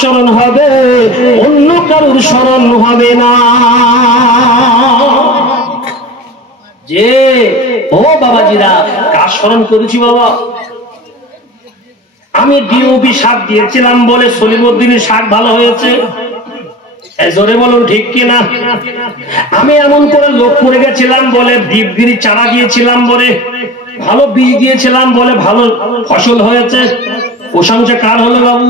স্মরণ হবে, অন্য কারোর স্মরণ হবে না। যে ও বাবাজিরা, কার স্মরণ করেছি বাবা? আমি ডিওবি শাক দিয়েছিলাম বলে সলিমউদ্দিনের শাক ভালো হয়েছে, জোরে বলুন ঠিক কিনা? আমি এমন করে লোক করে গেছিলাম বলে, দীপগিরি চারা দিয়েছিলাম বলে, ভালো বীজ দিয়েছিলাম বলে ভালো ফসল হয়েছে। প্রশংসা কার হলো বাবু?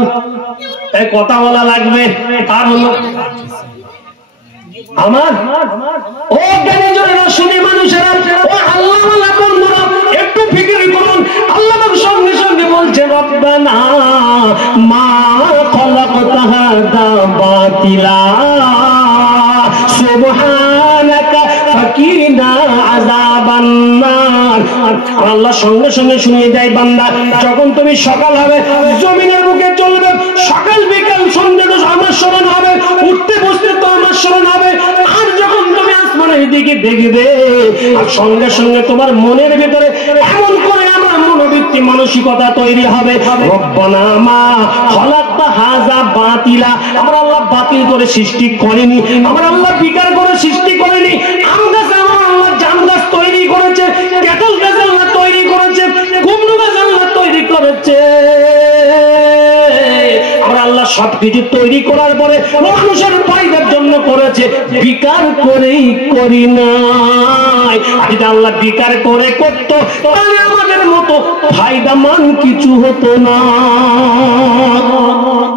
এই কথা বলা লাগবে, কার হলো? আমার। ও জ্ঞানী জনেরা, শুনে মানুষেরা, ও আল্লাহ ওয়ালা বন্ধুরা, একটু ফিকির করুন। আল্লাহ সঙ্গে সঙ্গে বলছে, রব্বানা মা খলাকতা হাযা বাতিলা সুবহানাকা ফাকিনা আযাবান নার। আল্লাহ সঙ্গে সঙ্গে শুনিয়ে দেয়, বান্দা যখন তুমি সকাল হবে, জমিনের বুকে চলবে, সকাল বিকাল সন্ধ্যা আমার স্মরণ হবে, উঠতে বসতে তো আমার স্মরণ হবে। আর যখন তুমি আসমানের দিকে দেখবে, আর সঙ্গে সঙ্গে তোমার মনের ভিতরে এমন করে আমার মনোবৃত্তি মানসিকতা তৈরি হবে, রব্বানা মা খলাকতা হাযা বাতিলা। আমার আল্লাহ বাতিল করে সৃষ্টি করেনি, আমার আল্লাহ বিকার করে সৃষ্টি করেনি। আম গাছ আমার আল্লাহ জাম গাছ তৈরি করেছে, ক্যাটল গাছ আল্লাহ তৈরি করেছে, কুমড়ো গাছ আল্লাহ তৈরি করেছে। আমরা আল্লাহ সবকিছু তৈরি করার পরে মানুষের ফায়দার জন্য করেছে, বিকার করেই করি নাই। আর যদি আল্লাহ বিকার করে করতো, তাহলে আমাদের মতো ফায়দামান কিছু হতো না।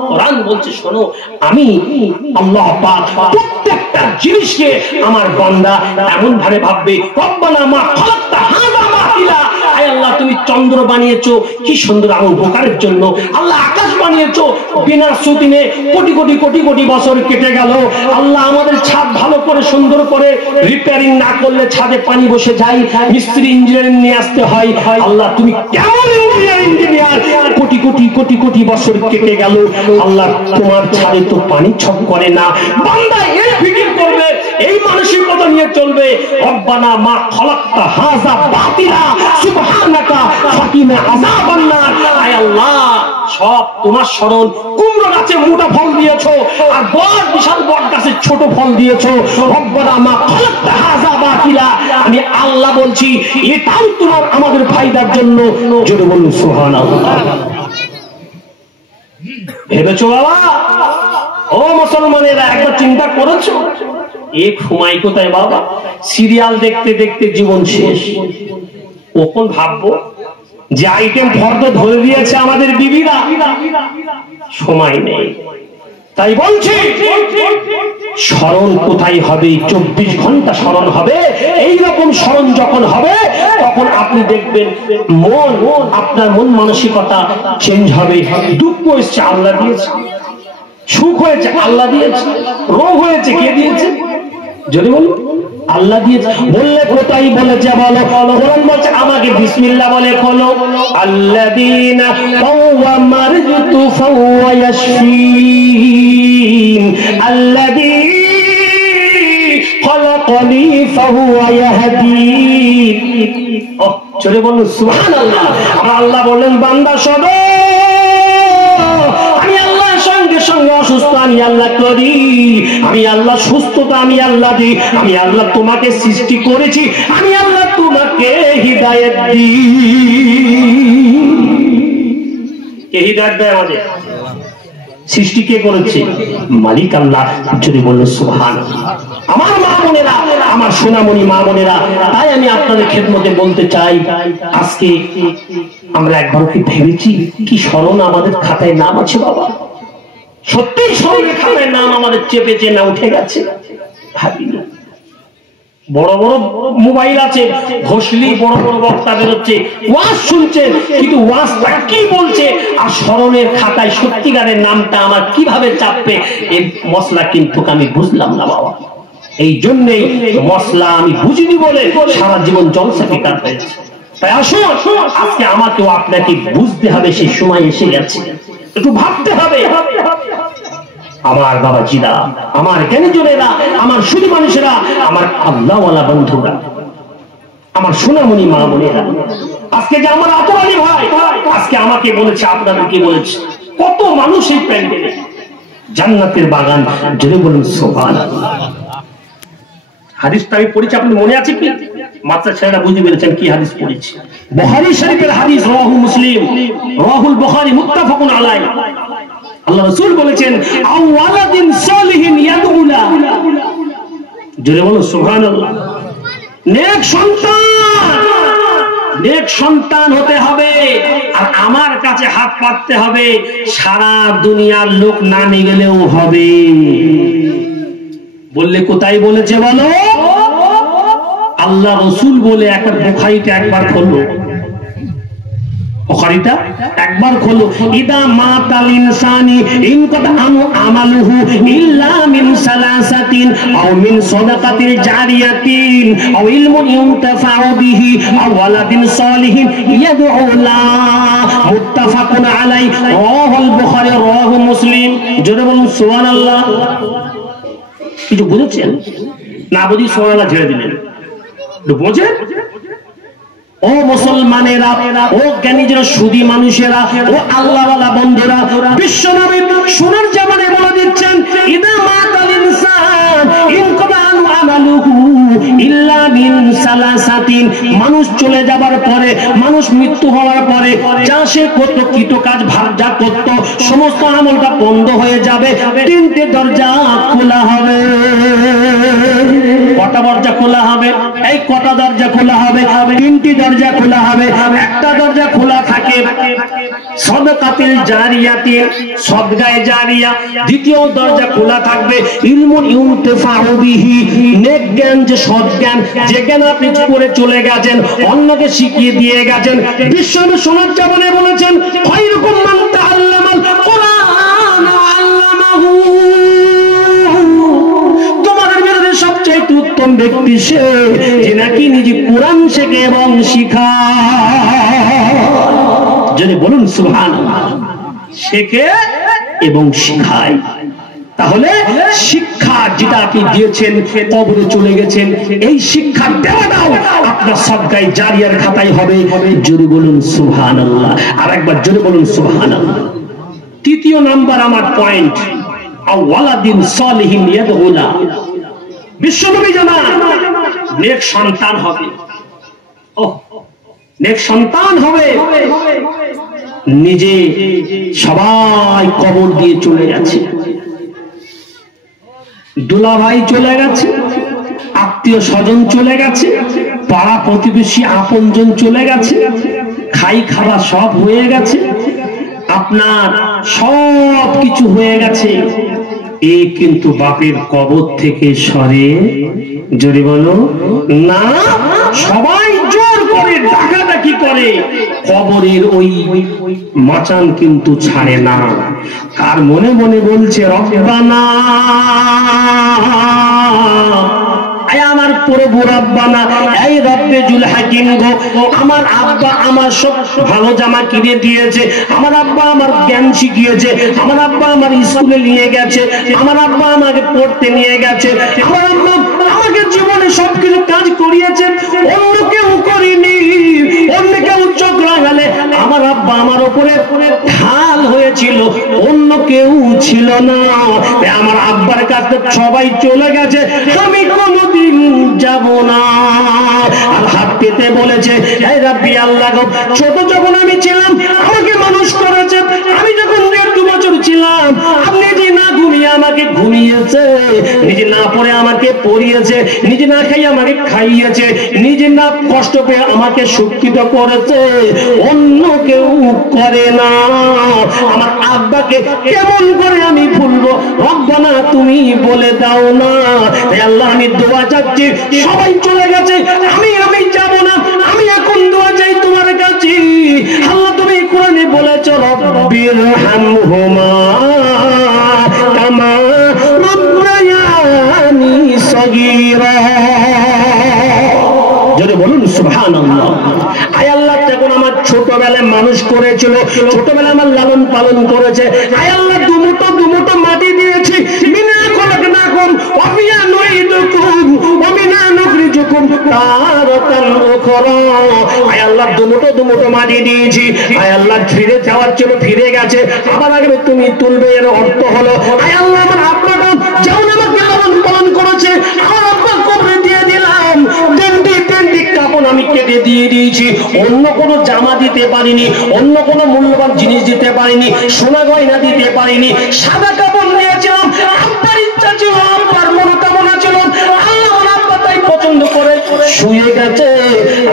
কোরআন বলছে, শোনো, আমি আল্লাহ পাক প্রত্যেকটা জিনিসকে আমার বান্দা এমন ভাবে ভাববে, রব্বানা মা খলাকতা হাযা বাতিলা। আয় আল্লাহ, তুমি চন্দ্র বানিয়েছো কি সুন্দর আমার উপকারের জন্য। আল্লাহ আকাশ বানিয়েছো, বিনা সুদিনে কোটি কোটি কোটি কোটি বছর কেটে গেল। আল্লাহ আমাদের ছাদ ভালো করে সুন্দর করে রিপেয়ারিং না করলে ছাদে পানি বসে যায়, মিস্ত্রি ইঞ্জিনিয়ার নিয়ে আসতে হয়। আল্লাহ তুমি কেমন ইঞ্জিনিয়ার, কোটি কোটি কোটি কোটি বছর কেটে গেল, আল্লাহ তোমার ছাদে তো পানি ছক করে না। বান্দা এই ফিকির করবে, এই মানসিকতা নিয়ে চলবে, রব্বানা মা খলাকতা হাযা বাতিলা সুবহানাকা ফাকিনা আযাবান নার। আয় আল্লাহ, সব তোমার স্মরণ। কুমড়ো গাছে মোটা ফল দিয়েছো, আর বড় বিশাল বট গাছে ছোট ফল দিয়েছো। রব্বানা মা খলাকতা হাযা বাতিলা। আমি আল্লাহ বলছি, এটাও তোমার আমাদের ফায়দার জন্য। জোরে বলুন সুবহানাল্লাহ। ভেবেছো বাবা? ও মুসলমানেরা, একবার চিন্তা করেছো? এক ঘুমাই কোথায় বাবা? সিরিয়াল দেখতে দেখতে জীবন শেষ। কখন ভাববো যে আইটেম ফর্দ ধরে দিয়েছে আমাদের বিবিরা, সময় নেই। তাই বলছি, স্মরণ কোথায় হবে? 24 ঘন্টা স্মরণ হবে। এইরকম স্মরণ যখন হবে, তখন আপনি দেখবেন আপনার মন মানসিকতা চেঞ্জ হবে। দুঃখ হয়েছে আল্লাহ দিয়েছে, সুখ হয়েছে আল্লাহ দিয়েছে, রোগ হয়েছে কে দিয়েছে? যদি বলুন আল্লাহ দিয়েছে। বললে কোথায় বলেছে বলো? কোরআন বলছে আমাকে বিসমিল্লাহ বলে খোলো। আল্লাযীনা ওয়া মারজতু ফাওয়া ইয়াশফিন, আল্লাযী খলাকানি ফাহুয়া ইয়াহদিন। ও চলে বলুন সুবহানাল্লাহ। আল্লাহ বললেন, বান্দা শোনো, আমি আল্লাহর সঙ্গে সঙ্গে অসুস্থ আমি আল্লাহ করি, আমি আল্লাহ সুস্থতা আমি আল্লাহ দিই, আমি আল্লাহ তোমাকে সৃষ্টি করেছি, আমি আল্লাহ তোমাকে হিদায়াত দিই। কে হিদায়াত দেয় আমাদের? সৃষ্টি কে করেছে? মালিক আল্লাহ। যদি বললো সুবহানাল্লাহ। আমার মা বোনেরা, আমার সোনামণি মা বোনেরা, তাই আমি আপনাদের খেদমতে বলতে চাই, আজকে আমরা একবার কি ভেবেছি কি স্মরণ আমাদের খাতায় নাম আছে বাবা? সত্যি স্মরণের খাতায় নাম আমাদের চেপে চেনা উঠে গেছে? ভাবিনি। বড় বড় মোবাইল আছে, ঘষলি বড় বড় বক্তা বেরোচ্ছে, ওয়াজ শুনছে, কিন্তু ওয়াজটা কি বলছে আর স্মরণের খাতায় সত্যিকারের নামটা আমার কিভাবে চাপবে, এই মশলা কিন্তু আমি বুঝলাম না বাবা। এই জন্যই মশলা আমি বুঝিনি বলে সারা জীবন জলসা বেকার হয়েছে। তাই আসুন, আজকে আমাকেও আপনাকে বুঝতে হবে, সেই সময় এসে গেছে, একটু ভাবতে হবে। আমার বাবাজিরা, আমার জ্ঞানীজনেরা, আমার শুধু মানুষেরা, আমার আল্লাহওয়ালা বন্ধুরা, আমার সোনামণি মা বোনেরা, আজকে যে আমার আতরানি ভাই আজকে আমাকে বলেছে, আপনাদেরকে বলেছে, কত মানুষ এই প্যান্ডেলে জান্নাতের বাগান। যদি বলুন সুবহানাল্লাহ। হাদিসটা আমি পড়েছি, আপনি মনে আছে কি? মাত্র ছেলেরা বুঝে পেরেছেন কি হাদিস পড়েছি। বুখারী শরীফের হাদিস, রাওয়াহু মুসলিম, রাওয়াহুল বুখারী, মুত্তাফাকুন আলাইহি। আল্লাহ রাসূল বলেছেন, আওয়ালাদিন সালিহিন ইয়াদউলা। যদি বলুন সুবহানাল্লাহ। নেক সন্তান হতে হবে, আর আমার কাছে হাত পাততে হবে, সারা দুনিয়ার লোক না নিয়ে গেলেও হবে। বললে কোথায় বলেছে বলো? আল্লাহ রাসূল বলে একটা বুখারীটা একবার খোলো, বুখারীটা একবার খোলো। ইদা মাতাল ইনসানি ইনকাত আমালুহু ইল্লা মিন সালাসাতিন আও মিন সাদাকাতিল জারিয়াতিন আও ইলমুন ইউনতাফাউ বিহি আও ওয়ালাদিন সালিহিন ইয়াদউ লা। মুত্তাফাকুন আলাইহি, রাওয়াহুল বুখারী, রাওয়াহু মুসলিম। জোরে বলুন সুবহানাল্লাহ। কিছু বুঝেছেন? না বুঝি সুবহানাল্লাহ ছেড়ে দিলেন। বোঝে? ও মুসলমানেরা, ও জ্ঞানীজন, সুদী মানুষেরা, ও আল্লাহওয়ালা বন্ধুরা, বিশ্বনবী সোনার জামানে বলে দিচ্ছেন, ইদা মাতাল ইনসান ইনকাতা আমালুহু ইল্লা মিন সালাসাতিন। মানুষ চলে যাবার পরে, মানুষ মৃত্যু হওয়ার পরে যা সে করত, কৃত কাজ যা করত, সমস্ত আমলটা বন্ধ হয়ে যাবে। তিনটে দরজা খোলা হবে। কটা দরজা খোলা হবে? এই কটা দরজা খোলা হবে? তিনটি দরজা খোলা হবে। একটা দরজা খোলা থাকে সাদাকাতিল জারিয়াতি, সদকায়ে জারিয়া। দ্বিতীয় দরজা খোলা থাকবে ইলমুন ইউনতাফাউ বিহি, নেক জ্ঞান, যে সৎ জ্ঞান, যে জ্ঞান আপনি পড়ে চলে গেছেন, অন্যকে শিখিয়ে দিয়ে গেছেন। বিশ্বনবী সোনার জামানে বলেছেন, খায়রুকুম মান তাআল্লামাল কুরআন ওয়া আল্লামাহু। সবচেয়ে উত্তম ব্যক্তি সে, যে নাকি নিজে কোরআন শেখে এবং শিখায়। যদি বলুন সুবহানাল্লাহ। শেখে এবং শিখায়। তাহলে শিক্ষা যেটা আপনি দিয়েছেন, কবরে চলে গেছেন, এই শিক্ষা দেওয়াটাও আপনার সাদকায়ে জারিয়ার খাতায় হবে। যদি বলুন সুবহানাল্লাহ। আর একবার যদি বলুন সুবহানাল্লাহ। তৃতীয় নাম্বার আমার পয়েন্ট, আওয়ালাদিন সালিহিন ইয়াদউলা। বিশ্বনবী জানান নেক সন্তান হবে। নেক সন্তান হবে। নিজে সবাই কবর দিয়ে চলে গেছে, দুলাভাই চলে গেছে, আত্মীয় স্বজন চলে গেছে, পাড়া প্রতিবেশী আপনজন চলে গেছে, খাই খাওয়া সব হয়ে গেছে, আপনার সব কিছু হয়ে গেছে। এ কিন্তু বাপের কবর থেকে সরে, জোরে বলো না, সবাই জোর করে ডাকাডাকি করে, কবরের ওই মাচান কিন্তু ছাড়ে না। কার মনে মনে বলছে, রব্বানা, আমার প্রভু রব্বানা, এই রব্বে জুল হাকিম গো, আমার আব্বা আমার সব ভালো জামা কিনে দিয়েছে, আমার আব্বা আমার জ্ঞান শিখিয়েছে, আমার আব্বা আমার স্কুলে নিয়ে গেছে, আমার আব্বা আমাকে পড়তে নিয়ে গেছে, আমার আব্বা আমাকে জীবনে সবকিছু কাজ করিয়েছে, অন্য কেউ করিনি। অন্য কেউ চোখ লাগালে আমার আব্বা আমার উপরে ঢাল হয়েছিল, অন্য কেউ ছিল না। আমার আব্বার কাছে সবাই চলে গেছে, আমি কোনোদিন যাব না। আর হাত পেতে বলেছে, এই রাব্বি আল্লাহ গো, ছোট যখন আমি ছিলাম আমাকে মানুষ করেছে, আমি যখন 1.5 বছর ছিলাম আপনি যে না ঘুমিয়ে আমাকে ঘুমিয়েছে, নিজে না পড়ে আমাকে পড়িয়েছে, নিজে না খাইয়ে আমাকে খাইয়েছে, নিজে না কষ্ট পেয়ে আমাকে শিক্ষিত করেছে, অন্য কেউ করে না। আমার আব্বাকে কেমন করে আমি ভুলবো? রব্বানা তুমি বলে দাও না। আল্লাহ আমি দোয়া চাচ্ছি, সবাই চলে গেছে, আমি যাব না, আমি এখন দোয়া চাই তোমার কাছে। আল্লাহ তুমি কোরআনে বলেছ, রব্বির হামহুমা কামা রাব্বায়ানি সগীরা। যদি বলুন সুবহানাল্লাহ। আয় আল্লাহ, যখন আমার ছোটবেলায় মানুষ করেছিল, ছোটবেলায় আমার লালন পালন করেছে, আয় আল্লাহ দুমুটো মাটি দিয়েছি, মিনা খলকনাকুম ওয়া ফিহা নুঈদুকুম ওমিনা নুখরিজুকুম তারাতান উখরা। আয় আল্লাহ দুমুটো মাটি দিয়েছি, আয় আল্লাহ ফিরে যাওয়ার জন্য ফিরে গেছে, আবার আগে তুমি তুলবে, এর অর্থ হলো আয় আল্লাহ আমার আব্বাটা যেমন আমাকে লালন পালন করেছে, আমার আব্বা কবরে দিয়ে দিলাম, তেমনি কাপড় আমি কেটে দিয়ে দিয়েছি, অন্য কোনো জামা দিতে পারিনি, অন্য কোনো মূল্যবান জিনিস দিতে পারিনি, সোনা গয়না দিতে পারিনি, সাদা কাপড় নিয়েছিলাম। আব্বার ইচ্ছা ছিল, আব্বার মনোকামনা ছিল, আল্লাহ আমার আব্বা তাই পছন্দ করে শুয়ে গেছে।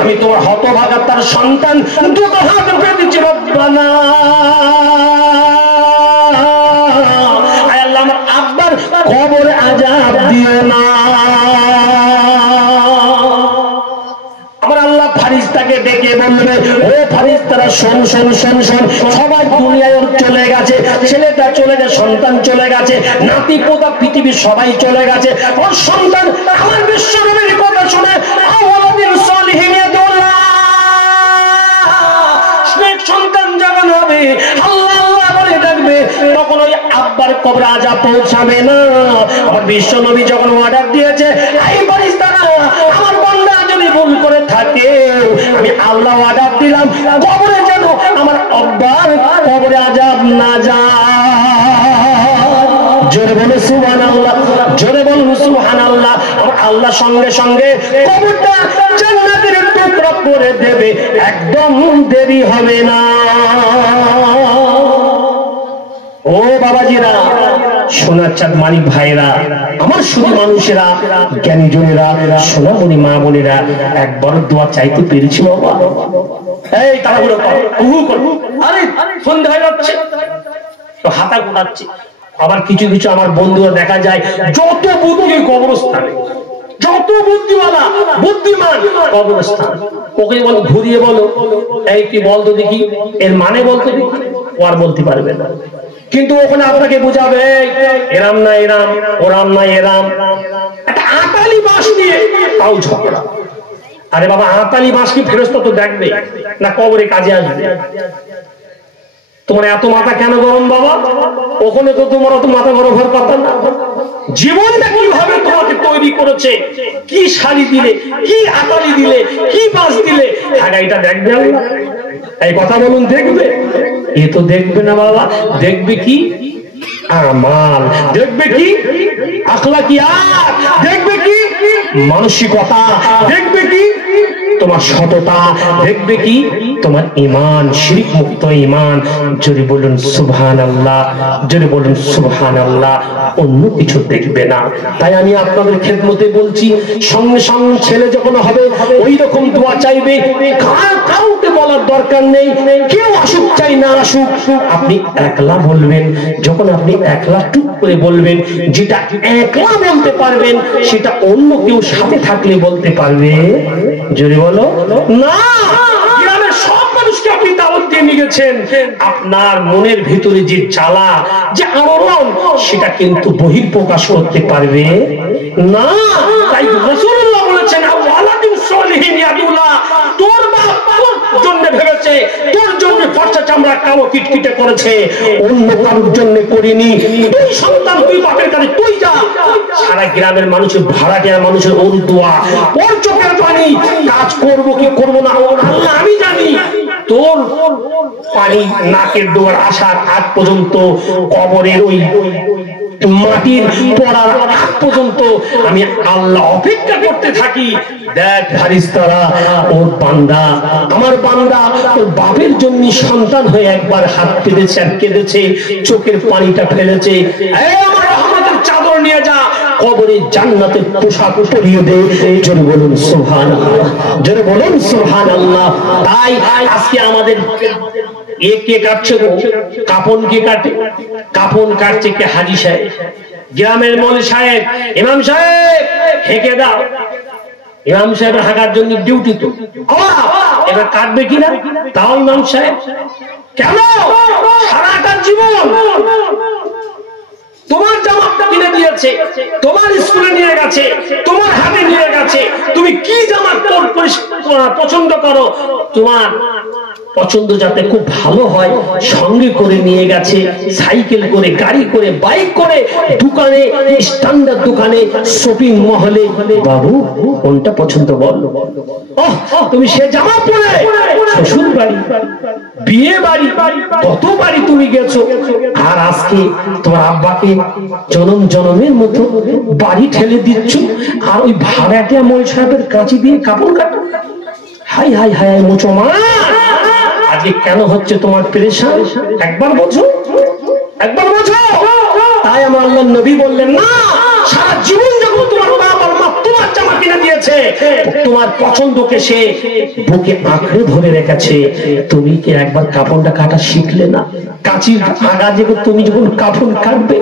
আমি তোমার হতভাগা তার সন্তান দুটো হাত পেতেছি, রব্বানা আয় আল্লাহ আমার আব্বার কবরে আযাব দিও না। আমার আল্লাহ ফারিস্তাকে ডেকে বলবে, ও ফারিস্তারা শোন শোন শোন শোন, সবাই দুনিয়ায় চলে গেছে, ছেলেটা চলে গেছে, সন্তান চলে গেছে, নাতি পোতা পৃথিবীর সবাই চলে গেছে, ওর সন্তান আমার বিশ্বনবীর কথা শুনে আওয়ালাদিন সলিহিন ইয়াদুল্লাহ সন্তান যখন হবে আল্লাহ আল্লাহ বলে ডাকবে, তখন ওই আব্বার কবরে আযাব পৌঁছাবে না। আমার বিশ্বনবী যখন অর্ডার দিয়েছে, এই ফারিস্তারা আমার বান্দা যদি ভুল করে থাকে, আমি আল্লাহ অর্ডার দিলাম কবরে যেন আমার আব্বার কবরে আযাব না যায়। জোরে বলে সুবহানাল্লাহ, জোরে বলুন সুবহানাল্লাহ। আমার আল্লাহ সঙ্গে সঙ্গে কবরটা জান্নাতের টুকরা করে দেবে, একদম দেরি হবে না। ও বাবাজিরা, সোনার চাঁদ মানিক ভাইরা, আমার শুধু মানুষেরা, জ্ঞানীজনেরা, সোনামণি মা বোনেরা, একবার দোয়া চাইতে পেরেছি বাবা? এই তাড়াহুড়ো কর, আরে সন্ধ্যা হয়ে যাচ্ছে তো হাতা গোটাচ্ছে। আবার কিছু কিছু আমার বন্ধুরা দেখা যায়, যত বুদ্ধি কবরস্থানে, যত বুদ্ধিওয়ালা বুদ্ধিমান কবরস্থান, ওকে বলো ঘুরিয়ে বলো, এই কি বলতো দেখি, এর মানে বলতো দেখি, ও আর বলতে পারবে না। কিন্তু ওখানে আপনাকে বুঝাবে এরাম না এরাম, ওরাম না এরাম, একটা আটালি বাঁশ নিয়ে তাও ঝগড়া। আরে বাবা, আটালি বাঁশ কি ফেরস্তা তো দেখবে না কবরে কাজে আসবে? তোমার এত মাথা কেন গরম বাবা? ওখানে তো তোমার অত মাথা গরম হওয়ার কথা না। জীবনটা কিভাবে তোমাকে তৈরি করেছে, কি শাড়ি দিলে, কি আটালি দিলে, কি বাঁশ দিলে, এটা দেখবে আল্লাহ? এই কথা বলুন, দেখবে? এ তো দেখবে না বাবা, দেখবে কি আমাল, দেখবে কি আখলাকিয়াত, দেখবে কি মানসিকতা, দেখবে কি তোমার সততা, দেখবে কি তোমার ঈমান, শিরক মুক্ত ঈমান। যদি বলুন সুবহানাল্লাহ, যদি বলুন সুবহানাল্লাহ, অন্য কিছু দেখবে না। তাই আমি আপনাদের খেদমতে বলছি, সঙ্গে সঙ্গে ছেলে যখন হবে ওই রকম দোয়া চাইবে, কাউকে বলার দরকার নেই, কেউ আসুক চাই না আসুক, আপনি একলা বলবেন। যখন আপনি একলা টুক করে বলবেন, যেটা একলা বলতে পারবেন সেটা অন্য কেউ সাথে থাকলে বলতে পারবে? যদি বলো না, গ্রামের সব মানুষকে আপনি দাওয়াত দিয়ে নিয়ে গেছেন, আপনার মনের ভিতরে যে জ্বালা, যে আলোড়ন, সেটা কিন্তু বহিঃপ্রকাশ করতে পারবে না। তাই রাসূলুল্লাহ বলেছেন, আওয়ালাদিন সলিহিন ইয়াদুল্লাহ, তোর বাপ তোর জন্য ভেবেছে, তোর জন্য ফর্সা চামড়া কালো কিটকিটে করেছে, অন্য কারোর জন্য করিনি। তুই সন্তান, তুই বাপের কাছে তুই যা। সারা গ্রামের মানুষের, ভাড়াটিয়ার মানুষের ওর দোয়া, ওর চোখের পানি, কাজ করবো কি করবো না আল্লাহ আমি জানি। তোর পানি নাকের ডোয়ার আসার আগ পর্যন্ত, কবরের ওই মাটির পড়ার আগ পর্যন্ত আমি আল্লাহ অপেক্ষা করতে থাকি। দেখ ফারিস্তারা, ওর বান্দা, আমার বান্দা ওর বাপের জন্য সন্তান হয়ে একবার হাত পেতেছে আর কেঁদেছে, চোখের পানিটা ফেলেছে, আমার রহমতের চাদর নিয়ে যা, কবরে জান্নাতের পোশাক পরিয়ে দে। জোরে বলুন সুবহানাল্লাহ, জোরে বলুন সুবহানাল্লাহ। তাই আজকে আমাদের কে কাটছে কাপন, কে কাটে কাপন, কাটছে কে? হাজী সাহেব, গ্রামের মৌলভী সাহেব, ইমাম সাহেব হেঁকে দাও। ইমাম সাহেবের হাঁকার জন্য ডিউটি তো, এবার কাটবে কিনা তাও ইমাম সাহেব। কেন? সারাটা জীবন তোমার জামাটা কিনে দিয়েছে, তোমার স্কুলে নিয়ে গেছে, তোমার হাতে নিয়ে গেছে, তুমি কি জামা পছন্দ করো, তোমার পছন্দ যাতে খুব ভালো হয় সঙ্গে করে নিয়ে গেছে, সাইকেল করে, গাড়ি করে, বাইক করে, দোকানে, স্ট্যান্ডার্ড দোকানে, শপিং মহলে। বাবু কোনটা পছন্দ বল? তুমি সে জামা পরে শ্বশুর বাড়ি, বিয়ে বাড়ি, কত বাড়ি তুমি গেছো, আর আজকে তোমার আব্বাকে জনম জনমের মতো বাড়ি ঠেলে দিচ্ছ, আর ওই ভাড়াটিয়া মল সাহেবের কাছে দিয়ে কাপড় কাটো। হাই হাই হাই মুচমা, আজকে কেন হচ্ছে তোমার পেরেশান? একবার বোঝো, একবার বোঝো। তাই আমার আল্লাহ নবী বললেন, না, সারা জীবন যখন তোমার বাপ আর মা তোমার জামা কিনে দিয়েছে, তোমার পছন্দকে সে বুকে আঁকড়ে ধরে রেখেছে, তুমি কি একবার কাপড়টা কাটা শিখলে না? কাঁচির আগা যখন তুমি যখন কাপড় কাটবে,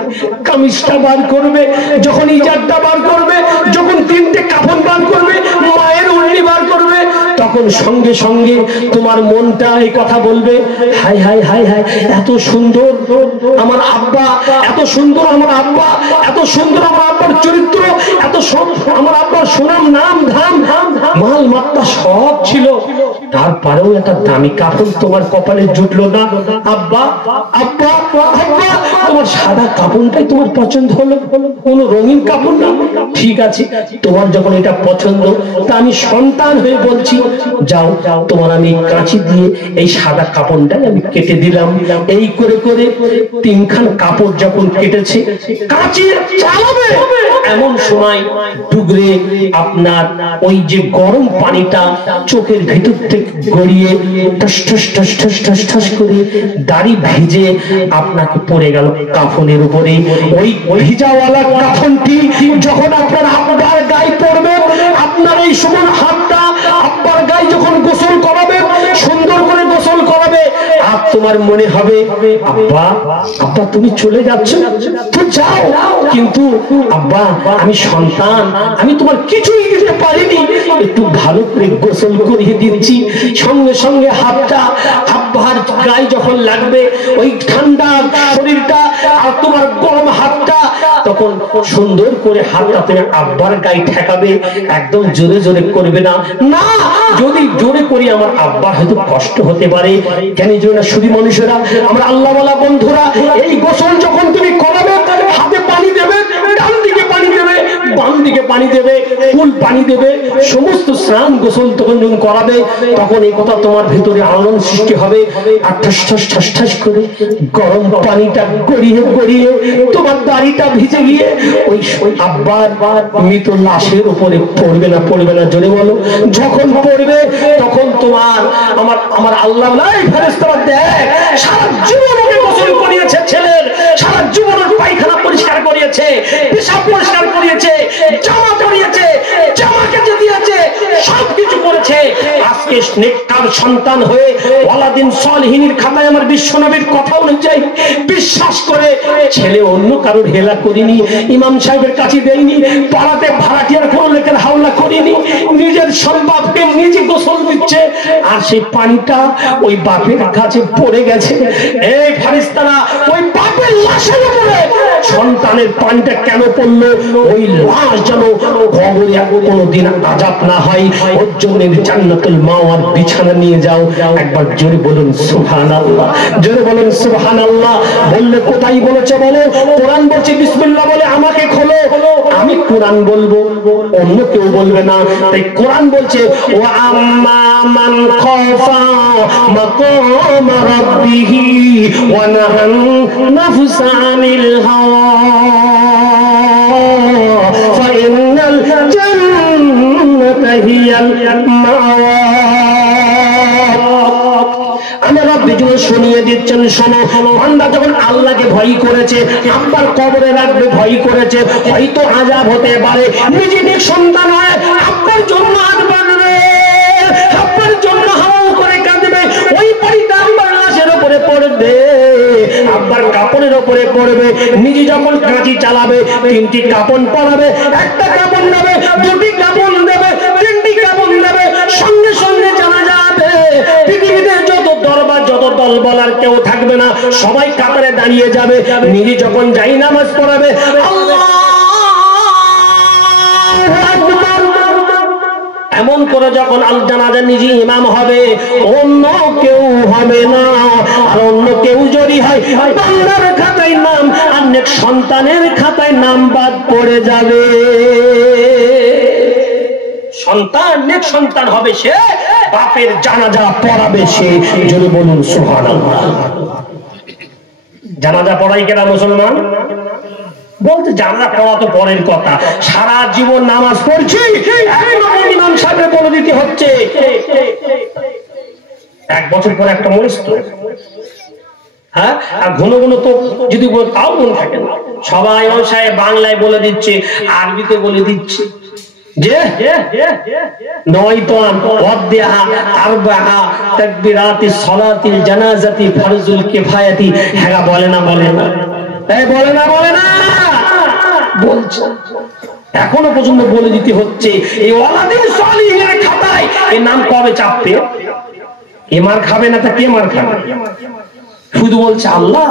কামিজটা বার করবে, যখন ইজারটা বার করবে, যখন তিনটে কাপড় বার করবে, মায়ের উল্লি বার করবে, তখন সঙ্গে সঙ্গে তোমার মনটা এই কথা বলবে, হাই হাই হাই হাই, এত সুন্দর আমার আব্বা, এত সুন্দর আমার আব্বা, এত সুন্দর আমার আব্বার চরিত্র, এত আমার আব্বার সুনাম, নাম, ধাম, মাল মাত্রা সব ছিল, তারপরেও একটা দামি কাপড় তোমার কপালে জুটলো না। আব্বা আব্বা আব্বা, তোমার সাদা কাপড়টাই তোমার পছন্দ হলো, কোন রঙিন কাপড় না। ঠিক আছে, তোমার যখন এটা পছন্দ, তা আমি সন্তান হয়ে বলছি, যাও তোমার আমি কাঁচি দিয়ে এই সাদা কাপড়টাই আমি কেটে দিলাম। এই করে করে তিনখান কাপড় যখন কেটেছে, কাঁচি চালাবে এমন সময় ডুগরে আপনার ওই যে গরম পানিটা চোখের ভিতর থেকে গড়িয়ে ঠস ঠস ঠস ঠস ঠস ঠস করে দাড়ি ভিজে আপনাকে পড়ে গেল কাফনের উপরে। ওই ভিজাওয়ালা কাফনটি যখন আপনার আব্বার গায়ে পড়বে, আপনার এই সময় হাতটা আব্বার গায়ে যখন গোসল করাবে, সুন্দর করে গোসল করাবে, আর তোমার মনে হবে, আব্বা আব্বা তুমি চলে যাচ্ছ, তো যাও, কিন্তু আব্বা আমি সন্তান, আমি তোমার কিছুই দিতে পারিনি, একটু ভালো করে গোসল করিয়ে দিচ্ছি। সঙ্গে সঙ্গে হাতটা আব্বার গায়ে যখন লাগবে, ওই ঠান্ডা শরীরটা আর তোমার গরম হাতটা, তখন সুন্দর করে হাতটা তুমি আব্বার গায়ে ঠেকাবে, একদম জোরে জোরে করবে না। না, যদি জোরে করি আমার আব্বার হয়তো কষ্ট হতে পারে। কেন জন্য শুধু মানুষেরা, আমরা আল্লাহ ওয়ালা বন্ধুরা, এই গোসল যখন তুমি করাবে, হাতে পানি দেবে, ডান দিকে পানি দেবে, বাম দিকে পানি দেবে, ফুল পানি দেবে, সমস্ত স্নান গোসল তখন যখন করাবে, তখন এই কথা তোমার ভিতরে আনন্দ সৃষ্টি হবে। আর ঠাস ঠাস ঠাস ঠাস করে গরম পানিটা গড়িয়ে গড়িয়ে তোমার দাড়িটা ভিজে গিয়ে ওই আব্বার মৃত লাশের উপরে পড়বে না, পড়বে না, জোরে বলো। যখন পড়বে তখন তোমার আমার আল্লাহ ফেরেশতারা দেখ, সারা জীবন ওকে গোসল করিয়েছে ছেলের, সারা জীবনের পায়খানা পরিষ্কার করিয়েছে, পেশাব পরিষ্কার করিয়েছে, জামা পরিয়েছে, জামা কেচে দিয়েছে, সবকিছু করেছে। আজকে নেককার সন্তান হয়ে ওয়ালাদিন সালিহিনের খাতায় আমার বিশ্বনবীর কথা অনুযায়ী বিশ্বাস করে ছেলে অন্য কারোর হেলা করিনি, ইমাম সাহেবের কাছে দেয়নি, পাড়াতে ভাড়াটিয়ার কোন লোকের হাওলা করিনি, নিজের সম্বাদকে নিজে গোসল দিচ্ছে, আর সেই পানিটা ওই বাপের কাছে পড়ে গেছে। এই ফেরেশতারা ওই বাপের লাশের উপরে সন্তানের পানিটা কেন পড়লো? ওই লাশ যেন কবরে কোনোদিন আযাব না হয়, ওর জন্য জান্নাতুল মাওয়ার বিছানা নিয়ে যাও। একবার জোরে বলুন সুবহানাল্লাহ, জোরে বলুন সুবহানাল্লাহ। বললে কোথায় বলেছে বলো? কোরআন বলছে বিসমিল্লাহ বলে আমাকে খোলো, আমি কোরআন বলবো, অন্য কেউ বলবে না। তাই কোরআন বলছে ওয়া আম্মা মান খাফা মাকাম রাব্বিহি ওয়া নাহান নাফসা আনিল হাওয়া ফাইনাল জান্নাতা হিয়াল মাওয়া। আমরা বিজয় শুনিয়ে দিচ্ছেন, শোনো, বান্দা যখন আল্লাহকে ভয় করেছে, আব্বার কবরে রাখবে ভয় করেছে, হয়তো আযাব হতে পারে, নিজে নিজ সন্তান হয়, আব্বার জন্য আজ বাঁধবে, আব্বার জন্য হাও করে কাঁদবে, ওই বাড়িতে আব্বার লাশের উপরে পড়বে, আব্বার কাপড়ের উপরে পড়বে, নিজে যখন কাঁচি চালাবে, তিনটি কাপড় পরাবে, একটা কাপড় নেবে, দুটি কাপড় দেবে, তিনটি কাপড় দেবে, সঙ্গে সঙ্গে জানা যাবে পৃথিবীতে যত দরবার যত দল বলার কেউ থাকবে না, সবাই কাতারে দাঁড়িয়ে যাবে। নিজে যখন যাই নামাজ পড়াবে, আল্লাহু আকবার এমন করে যখন আল জানাজা নিজে ইমাম হবে, অন্য কেউ হবে না। আর অন্য কেউ যদি হয় বান্দার খাতায় নাম আর নেক সন্তানের খাতায় নাম বাদ পড়ে যাবে। সন্তান নেক সন্তান হবে, সে বাপের জানাজা পড়াবে সে। যদি বলুন সুবহানাল্লাহ। জানাজা পড়াই কেনা মুসলমান বলতে, জানাজা পড়া তো পরের কথা, সারা জীবন নামাজ পড়ছি ইমাম সাহেব বলে দিতে হচ্ছে 1 বছর পরে একটা মরিস তো, হ্যাঁ, আর ঘন ঘন তো যদি তাও মনে থাকে না। সবাই ইমাম সাহেব বাংলায় বলে দিচ্ছে, আরবিতে বলে দিচ্ছে যে নয়তন ওয়াদহা আরবাহা তাকবীরাতিস সালাতিল জানাজাতি ফরজুল কিফায়াতি। হ্যাঁ বলে না, বলে না, এই বলে না, বলে না বলছে। এখনো পর্যন্ত বলে দিতে হচ্ছে। এই ওয়ালাদিন সালিহিনের খাতায় এই নাম কবে চাপবে? এ মার খাবে না তা কে মার খাবে? শুধু বলছে আল্লাহ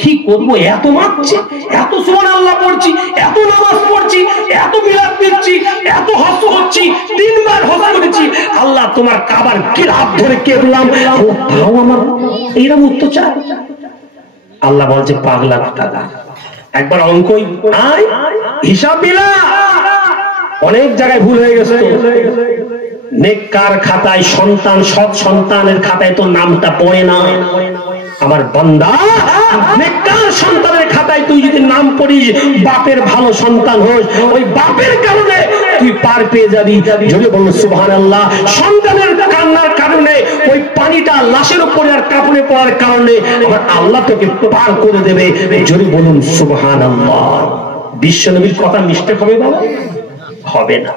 কি করবো, এত মারছে, এত সুবহানাল্লাহ পড়ছি, এত নামাজ পড়ছি, এত মিলাদ দিচ্ছি, এত হজ করছি, 3 বার হজ করেছি, আল্লাহ তোমার কাবার গিরাফ ধরে কেবলাম, তাও আমার এইরকম উত্তর চায়। আল্লাহ বলছে পাগলা কোথাকার, একবার অঙ্কই আয় হিসাব মিলা। অনেক জায়গায় ভুল হয়ে গেছে। নেককার খাতায় সন্তান, সৎ সন্তানের খাতায় তো নামটা পড়ে না। আমার বান্দা, নেককার সন্তানের খাতায় তুই যদি নাম পড়িস, বাপের ভালো সন্তান হোস, ওই বাপের কারণে তুই পার পেয়ে যাবি। যদি বলুন সুবহানাল্লাহ। সন্তানের কান্নার কারণে ওই পানিটা লাশের উপরে আর কাপড়ে পড়ার কারণে আমার আল্লাহ তোকে পার করে দেবে। যদি বলুন সুবহানাল্লাহ। বিশ্বনবীর কথা মিস্টেক হবে বাবা? হবে না।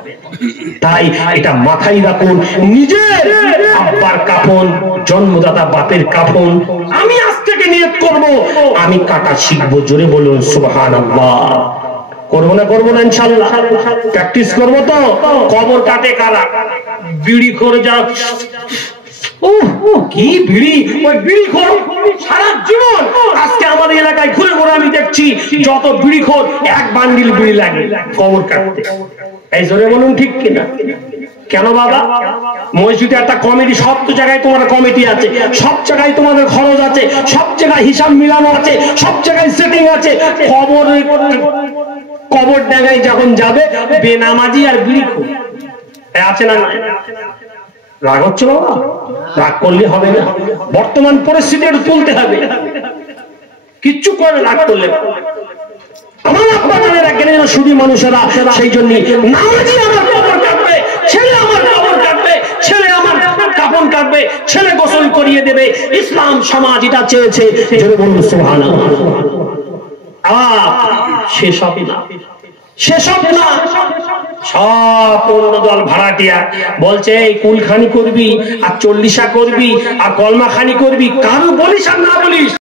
তাই এটা মাথায় রাখুন, নিজের আব্বার কাফন, জন্মদাতা বাপের কাফন আমি আজ থেকে নিয়ত করব, আমি কাটা শিখবো। জোরে বলুন সুবহানাল্লাহ। করবো না, করবো না ইনশাআল্লাহ, প্র্যাকটিস করবো তো। কবর কাটে কারা? বিড়ি করে যা, কি বিড়ি, ওই বিড়ি খোর সারা জীবন। আজকে আমাদের এলাকায় ঘুরে ঘুরে আমি দেখছি যত বিড়ি খোর, 1 বান্ডিল বিড়ি লাগে কবর কাটতে। এই জোরে বলুন ঠিক কিনা? কেন বাবা? মসজিদে একটা কমিটি, সব তো জায়গায় তোমার কমিটি আছে, সব জায়গায় তোমাদের খরচ আছে, সব জায়গায় হিসাব মিলানো আছে, সব জায়গায় সেটিং আছে। কবর ডাঙায় যখন যাবে, বেনামাজি আর বিড়ি খোর আছে না? রাগ হচ্ছে বাবা? রাগ করলে হবে না, বর্তমান পরিস্থিতি একটু তুলতে হবে, কিচ্ছু করে রাগ করলে। আমার আব্বা জানেন একদিন শুধু মানুষেরা, সেই জন্য নামাজি আমার কবর কাটবে, ছেলে আমার কবর কাটবে, ছেলে আমার কাফন কাটবে, ছেলে গোসল করিয়ে দেবে। ইসলাম সমাজ এটা চেয়েছে। জোরে বলুন সুবহানাল্লাহ। সেসব না, সেসব না, সব পুরনো দল ভাড়াটিয়া বলছে এই কুলখানি করবি আর 40 করবি আর কলমা খানি করবি, কারো বলিস আর না বলিস